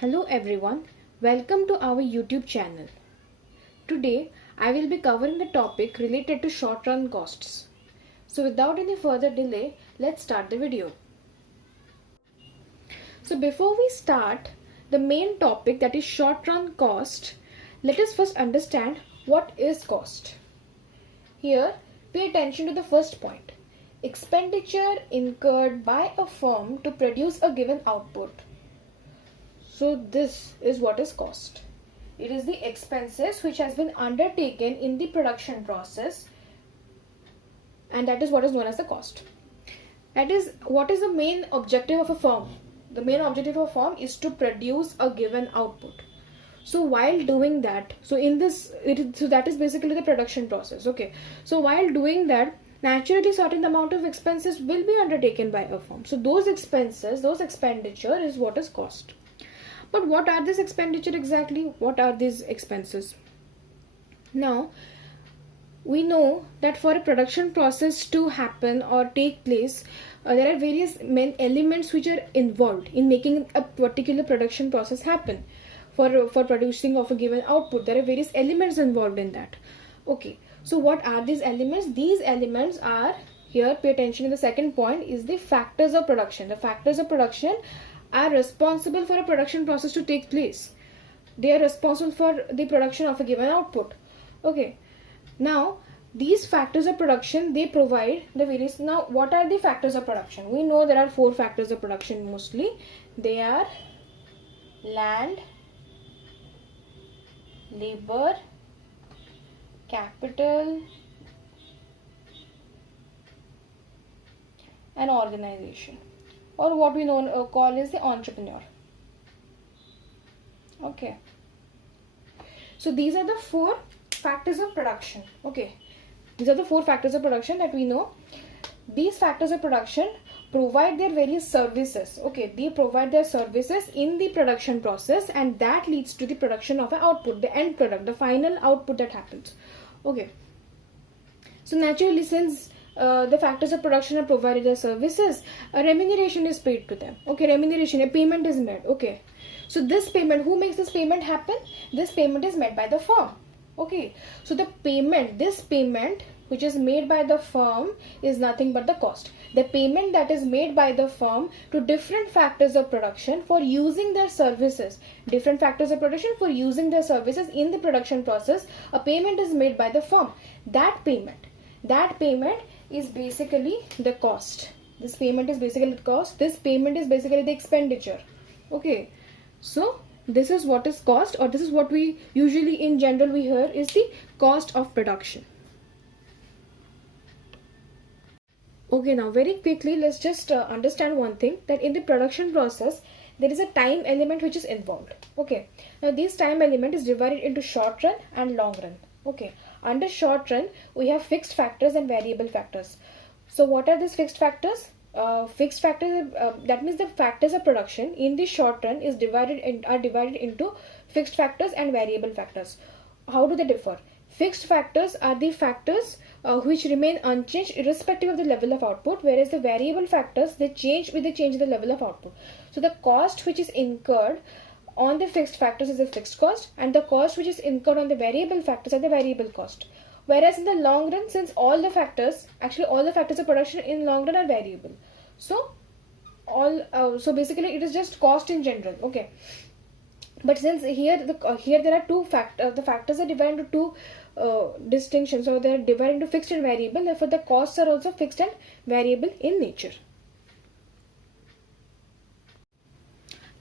Hello everyone, welcome to our YouTube channel. Today I will be covering the topic related to short run costs. So without any further delay, let's start the video. So before we start the main topic, that is short run cost, let us first understand what is cost. Here pay attention to the first point. Expenditure incurred by a firm to produce a given output. So this is what is cost. It is the expenses which has been undertaken in the production process, and that is what is known as the cost. That is, what is the main objective of a firm? The main objective of a firm is to produce a given output. So while doing that, so that is basically the production process. Okay. So while doing that, naturally certain amount of expenses will be undertaken by a firm. So those expenses, those expenditure is what is cost. But what are this expenditure exactly? What are these expenses? Now, we know that for a production process to happen or take place, there are various main elements which are involved in making a particular production process happen. For producing of a given output, there are various elements involved in that. Okay, so what are these elements? These elements are, here pay attention to the second point, is the factors of production. The factors of production are responsible for a production process to take place. They are responsible for the production of a given output. Okay. Now, these factors of production, they provide the various. Now, what are the factors of production? We know there are 4 factors of production mostly. They are land, labor, capital, and organization, or what we call is the entrepreneur. Okay. So these are the 4 factors of production. Okay. These are the 4 factors of production that we know. These factors of production provide their various services. Okay. They provide their services in the production process, and that leads to the production of an output, the end product, the final output that happens. Okay. So naturally, since the factors of production are provided as services, a remuneration is paid to them. Okay, remuneration, a payment is made. Okay, so this payment, who makes this payment happen? This payment is made by the firm. Okay, so the payment, this payment which is made by the firm is nothing but the cost. The payment that is made by the firm to different factors of production for using their services, different factors of production for using their services in the production process, a payment is made by the firm. That payment is basically the cost. This payment is basically the cost. This payment is basically the expenditure. Okay, so this is what is cost, or this is what we usually in general we hear is the cost of production. Okay, now very quickly let's just understand one thing, that in the production process there is a time element which is involved. Okay, now this time element is divided into short run and long run. Okay, under short run we have fixed factors and variable factors. So what are these fixed factors? Fixed factors, that means the factors of production in the short run are divided into fixed factors and variable factors. How do they differ? Fixed factors are the factors which remain unchanged irrespective of the level of output, whereas the variable factors, they change with the change in the level of output. So the cost which is incurred on the fixed factors is the fixed cost, and the cost which is incurred on the variable factors are the variable cost. Whereas in the long run, since all the factors of production in long run are variable, so basically it is just cost in general. Okay, but since here there are the factors are divided into 2 distinctions, so they are divided into fixed and variable. Therefore, the costs are also fixed and variable in nature.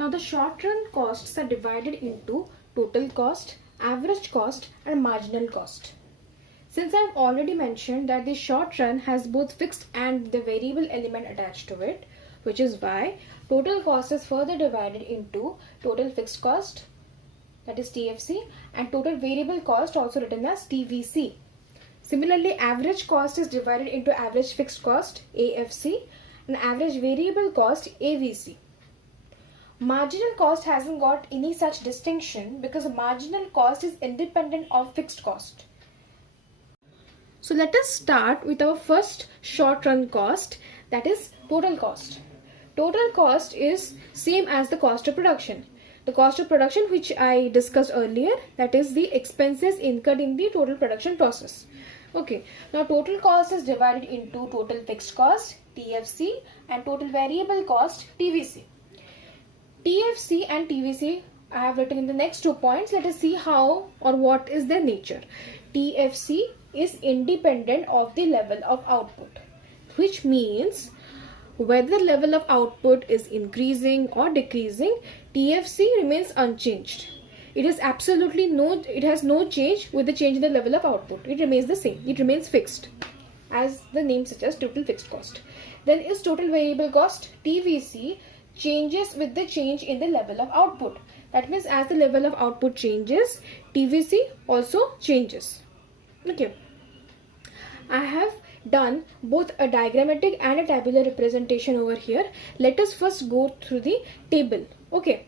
Now, the short run costs are divided into total cost, average cost, and marginal cost. Since I have already mentioned that the short run has both fixed and the variable element attached to it, which is why total cost is further divided into total fixed cost, that is TFC, and total variable cost, also written as TVC. Similarly, average cost is divided into average fixed cost, AFC, and average variable cost, AVC. Marginal cost hasn't got any such distinction because marginal cost is independent of fixed cost. So let us start with our first short run cost, that is total cost. Total cost is same as the cost of production. The cost of production which I discussed earlier, that is the expenses incurred in the total production process. Okay, now total cost is divided into total fixed cost TFC and total variable cost TVC. TFC and TVC I have written in the next 2 points. Let us see how or what is their nature. TFC is independent of the level of output, which means whether the level of output is increasing or decreasing, TFC remains unchanged. It has no change with the change in the level of output. It remains the same. It remains fixed, as the name suggests, total fixed cost. Then is total variable cost TVC changes with the change in the level of output. That means as the level of output changes, TVC also changes. Okay. I have done both a diagrammatic and a tabular representation over here. Let us first go through the table. Okay.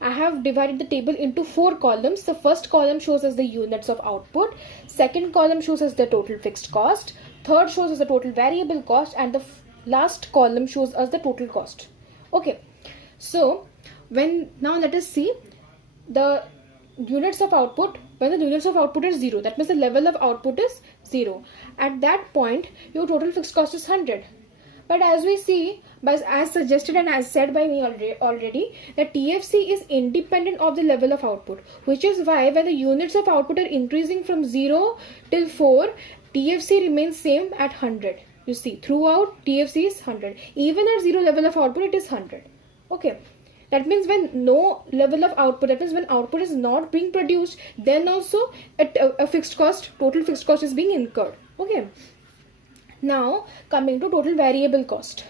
I have divided the table into 4 columns. The first column shows us the units of output. Second column shows us the total fixed cost. Third shows us the total variable cost. And the last column shows us the total cost. Okay, so now let us see the units of output. When the units of output is 0, that means the level of output is 0. At that point, your total fixed cost is 100. But as we see, as suggested and as said by me already, that TFC is independent of the level of output, which is why when the units of output are increasing from 0 till 4, TFC remains same at 100. You see, throughout TFC is 100. Even at 0 level of output, it is 100. Okay. That means when no level of output, that means when output is not being produced, then also a fixed cost, total fixed cost is being incurred. Okay. Now, coming to total variable cost.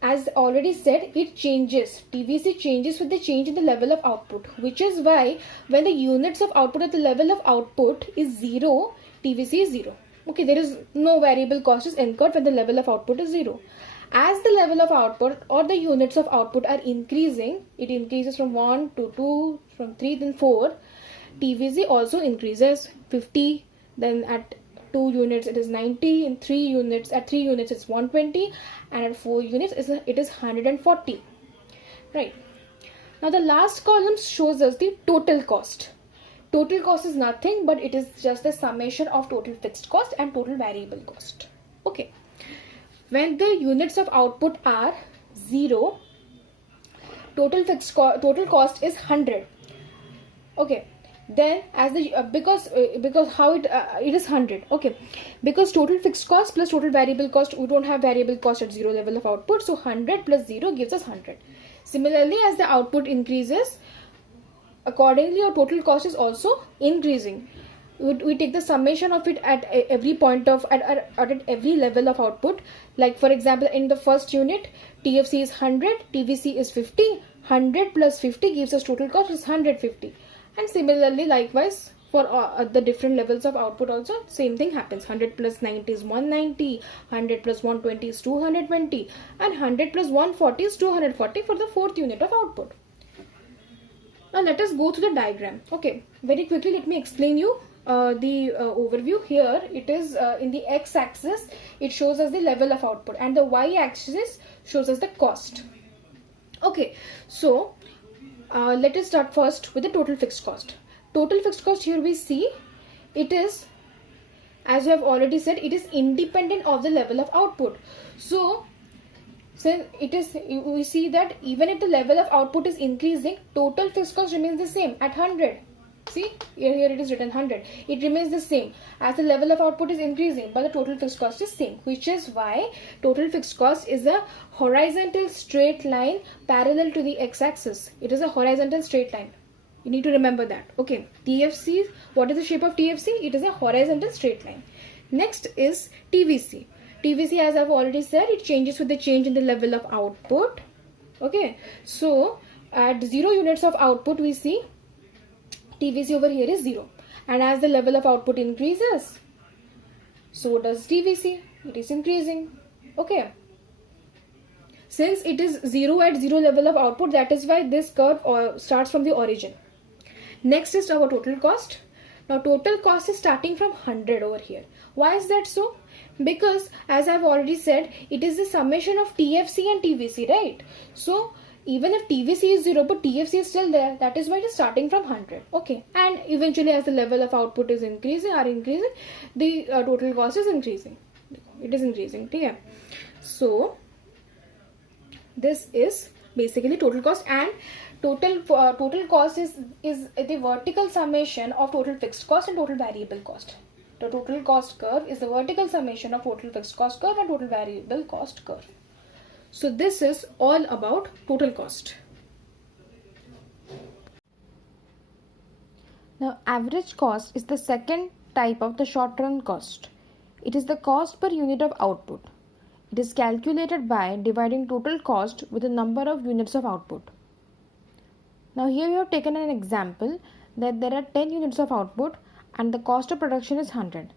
As already said, it changes. TVC changes with the change in the level of output, which is why when the units of output at the level of output is 0, TVC is 0. Okay, there is no variable cost is incurred when the level of output is 0. As the level of output or the units of output are increasing, it increases from 1 to 2, from 3 then 4. TVC also increases 50, then at 2 units it is 90, at 3 units it's 120, and at 4 units it is 140. Right. Now the last column shows us the total cost. Total cost is nothing but it is just the summation of total fixed cost and total variable cost. Okay. When the units of output are 0, total cost is 100. Okay. Then as the because how it is 100. Okay. Because total fixed cost plus total variable cost, we don't have variable cost at 0 level of output, so 100 plus 0 gives us 100. Similarly, as the output increases, accordingly our total cost is also increasing. We take the summation of it at every point of at every level of output. Like for example, in the first unit, TFC is 100, TVC is 50. 100 plus 50 gives us total cost is 150. And similarly, likewise for the different levels of output also same thing happens. 100 plus 90 is 190, 100 plus 120 is 220, and 100 plus 140 is 240 for the fourth unit of output. Now let us go to the diagram. Okay, very quickly let me explain you the overview. Here it is in the x-axis it shows us the level of output and the y-axis shows us the cost. Okay, so let us start first with the total fixed cost. Total fixed cost, here we see it is, as we have already said, it is independent of the level of output. So since it is, we see that even if the level of output is increasing, total fixed cost remains the same at 100. See, here it is written 100. It remains the same as the level of output is increasing, but the total fixed cost is same, which is why total fixed cost is a horizontal straight line parallel to the x-axis. It is a horizontal straight line. You need to remember that. Okay, TFC, what is the shape of TFC? It is a horizontal straight line. Next is TVC. TVC, as I've already said, it changes with the change in the level of output. Okay, so at 0 units of output, we see TVC over here is 0. And as the level of output increases, so does TVC. It is increasing. Okay. Since it is 0 at 0 level of output, that is why this curve starts from the origin. Next is our total cost. Now total cost is starting from 100 over here. Why is that so? Because as I've already said, it is the summation of TFC and TVC, right? So even if TVC is 0 but TFC is still there, that is why it is starting from 100. Okay, and eventually as the level of output is increasing, the total cost is increasing. It is increasing. Okay, so this is basically total cost, and total cost is the vertical summation of total fixed cost and total variable cost. The total cost curve is the vertical summation of total fixed cost curve and total variable cost curve. So this is all about total cost. Now average cost is the second type of the short run cost. It is the cost per unit of output. It is calculated by dividing total cost with the number of units of output. Now here we have taken an example that there are 10 units of output and the cost of production is 100.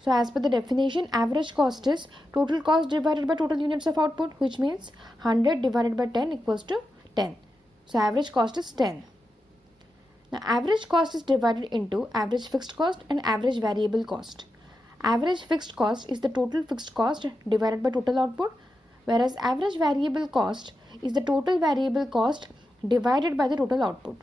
So as per the definition, average cost is total cost divided by total units of output, which means 100 divided by 10 equals to 10. So average cost is 10. Now average cost is divided into average fixed cost and average variable cost. Average fixed cost is the total fixed cost divided by total output, whereas average variable cost is the total variable cost divided by the total output.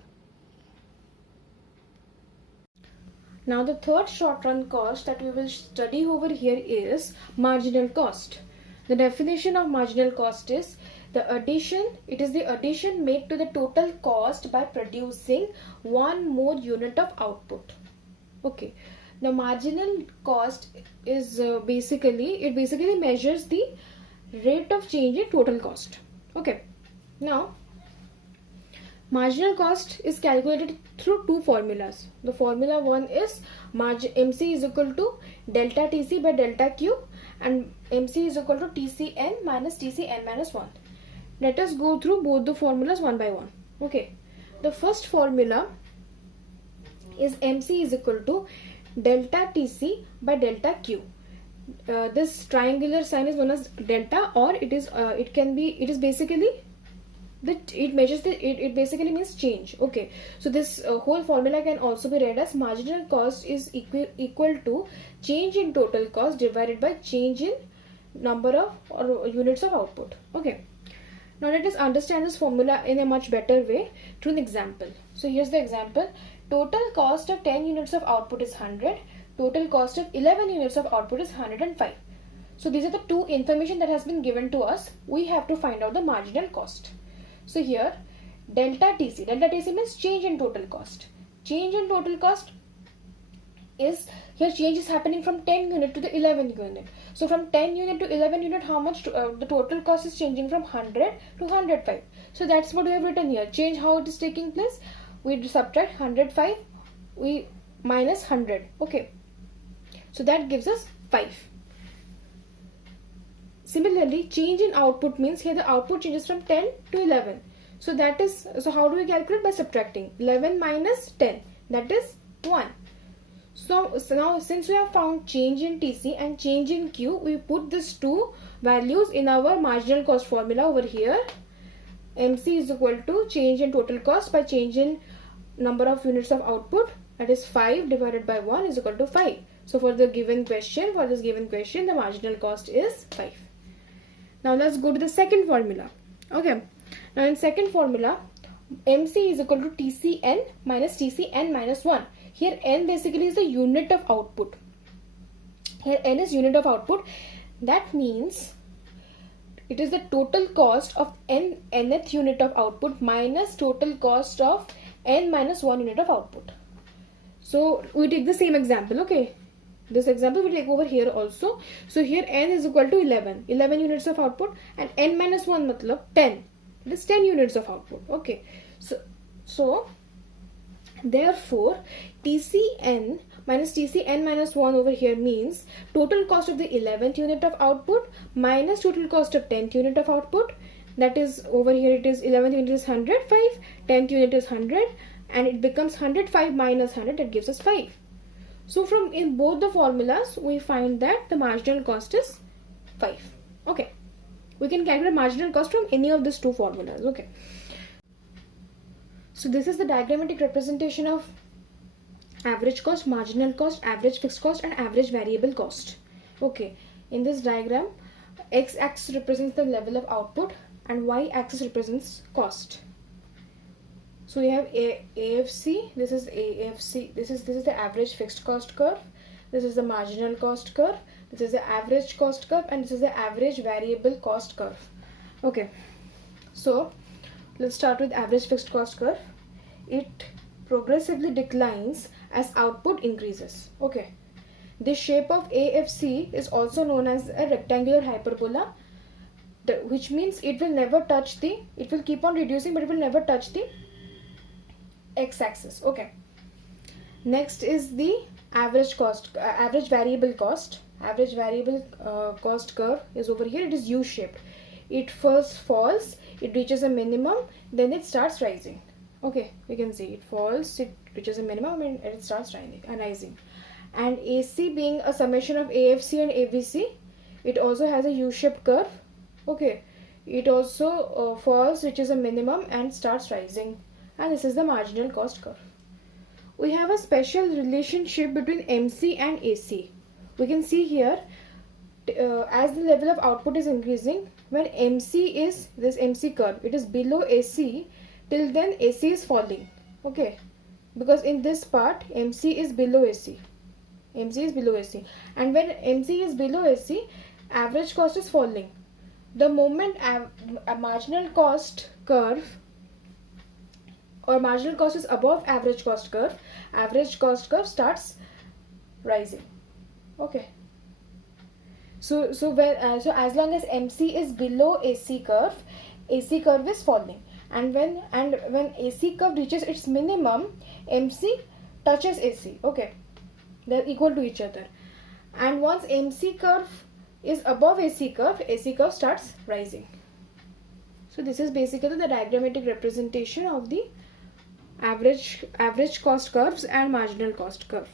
Now the third short run cost that we will study over here is marginal cost. The definition of marginal cost is it is the addition made to the total cost by producing one more unit of output. Okay. The marginal cost is basically measures the rate of change in total cost. Okay. Now marginal cost is calculated through two formulas. The formula one is MC is equal to delta TC by delta Q, and MC is equal to TCN minus TCN minus 1. Let us go through both the formulas one by one. Okay. The first formula is MC is equal to delta TC by delta Q. This triangular sign is known as delta, or it basically means change. Okay, so this whole formula can also be read as marginal cost is equal to change in total cost divided by change in number of or units of output. Okay, now let us understand this formula in a much better way through an example. So here's the example. Total cost of 10 units of output is 100. Total cost of 11 units of output is 105. So these are the two information that has been given to us. We have to find out the marginal cost. So here delta TC means change in total cost. Change in total cost is, here change is happening from 10 unit to the 11 unit. So from 10 unit to 11 unit, how much the total cost is changing from 100 to 105. So that's what we have written here. Change, how it is taking place. We subtract 105, we minus 100. Okay, so that gives us 5. Similarly, change in output means here the output changes from 10 to 11. So how do we calculate? By subtracting 11 minus 10, that is 1. So now since we have found change in TC and change in Q, we put these two values in our marginal cost formula over here. MC is equal to change in total cost by change in number of units of output, that is 5 divided by 1 is equal to 5. So for this given question, the marginal cost is 5. Now let's go to the second formula. Okay, now in second formula, MC is equal to TCN minus TCN minus 1. Here N basically is the unit of output. Here N is unit of output. That means it is the total cost of nth unit of output minus total cost of n minus 1 unit of output. So we take the same example. Okay, this example we take over here also. So here n is equal to 11 units of output, and n minus 1 matlab 10. It is 10 units of output. Okay, so therefore TCN minus TCN minus 1 over here means total cost of the 11th unit of output minus total cost of 10th unit of output. That is, over here it is 11th unit is 105, 10th unit is 100, and it becomes 105 minus 100, that gives us 5. So from in both the formulas we find that the marginal cost is 5. Okay, We can calculate marginal cost from any of these two formulas. Okay. So this is the diagrammatic representation of average cost, marginal cost, average fixed cost, and average variable cost. Okay. In this diagram, x-axis represents the level of output and y-axis represents cost. So we have AFC. This is AFC. This is the average fixed cost curve. This is the marginal cost curve. This is the average cost curve, and this is the average variable cost curve. Okay. So let's start with average fixed cost curve. It progressively declines as output increases. Okay. The shape of AFC is also known as a rectangular hyperbola, which means it will never touch it will keep on reducing, but it will never touch the x-axis. Okay. Next is the average variable cost. Average variable cost curve is over here. It is U-shaped. It first falls, it reaches a minimum, then it starts rising. Okay, you can see it falls, it reaches a minimum, and it starts rising. And AC being a summation of AFC and AVC, it also has a U-shaped curve. Okay, it also falls, reaches a minimum, and starts rising. And this is the marginal cost curve. We have a special relationship between MC and AC. We can see here, as the level of output is increasing, when MC is this MC curve, it is below AC, till then AC is falling. Okay, because in this part MC is below AC. MC is below AC, and when MC is below AC, average cost is falling. The moment a marginal cost curve or marginal cost is above average cost curve starts rising. Okay. So as long as MC is below AC curve is falling, and when AC curve reaches its minimum, MC touches AC. Okay, they're equal to each other, and once MC curve is above AC curve starts rising. So this is basically the diagrammatic representation of the average cost curves and marginal cost curve.